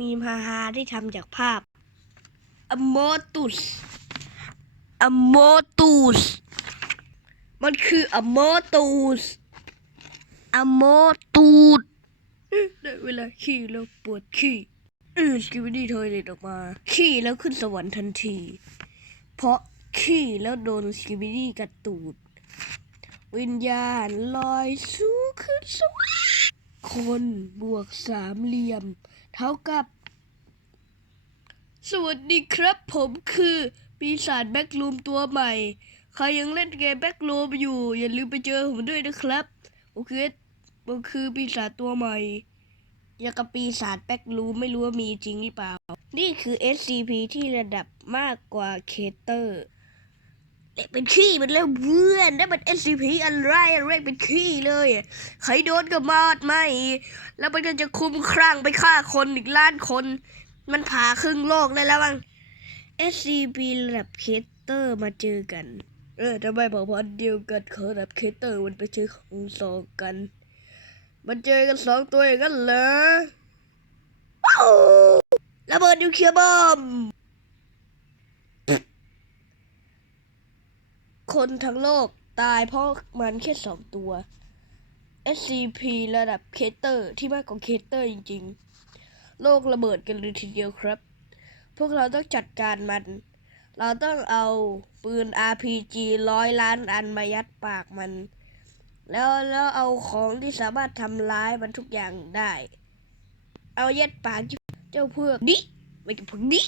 มีมฮาฮาที่ทำจากภาพอโมตุสอโมตุสมันคืออโมตุสอโมตูดได้เวลาขี้แล้วปวดขี้อือสกิบดี้ทอยเลตออกมา ขี้แล้วขึ้นสวรรค์ทันที เพราะขี้แล้วโดนสกิบดี้กัดตูด วิญญาณลอยสู้ขึ้นสวรรค์คนบวกสามเหลี่ยมเท่ากับ สวัสดีครับผมคือปีศาจแบ็กลูมตัวใหม่ ใครยังเล่นเกมแบ็กลูมอยู่ อย่าลืมไปเจอผมด้วยนะครับโอเคผมคือปีศาจตัวใหม่อย่ากับปีศาจแบ็กลูมไม่รู้ว่ามีจริงหรือเปล่า นี่คือ SCP ที่ระดับมากกว่าเคเตอร์ เล็กเป็นขี้มันแล้วเพื่อนนั่นมัน SCP อะไรเล็กเป็นขี้เลย ใครโดนก็มอดไหมแล้วมันก็จะคุ้มครั่งไปฆ่าคนอีกล้านคน มันผ่าครึ่งโลกได้แล้วมั้ง SCP ระดับเคสเตอร์มาเจอกัน เออทำไมบอกพอเดียวกันเขาระดับเคสเตอร์มันไปเจอของสองกัน มันเจอกันสองตัวอย่างนั้นเหรอระเบิดนิวเคลียร์บอม คนทั้งโลกตายเพราะมันแค่สองตัว SCP ระดับเคเตอร์ที่มากกว่าเคเตอร์จริงๆ โลกระเบิดกันเลยทีเดียวครับ พวกเราต้องจัดการมัน เราต้องเอาปืน RPG ร้อยล้านอันมายัดปากมัน แล้วแล้วเอาของที่สามารถทำร้ายมันทุกอย่างได้ เอายัดปากเจ้าเพื่อกนี้ไปกับพวกนี้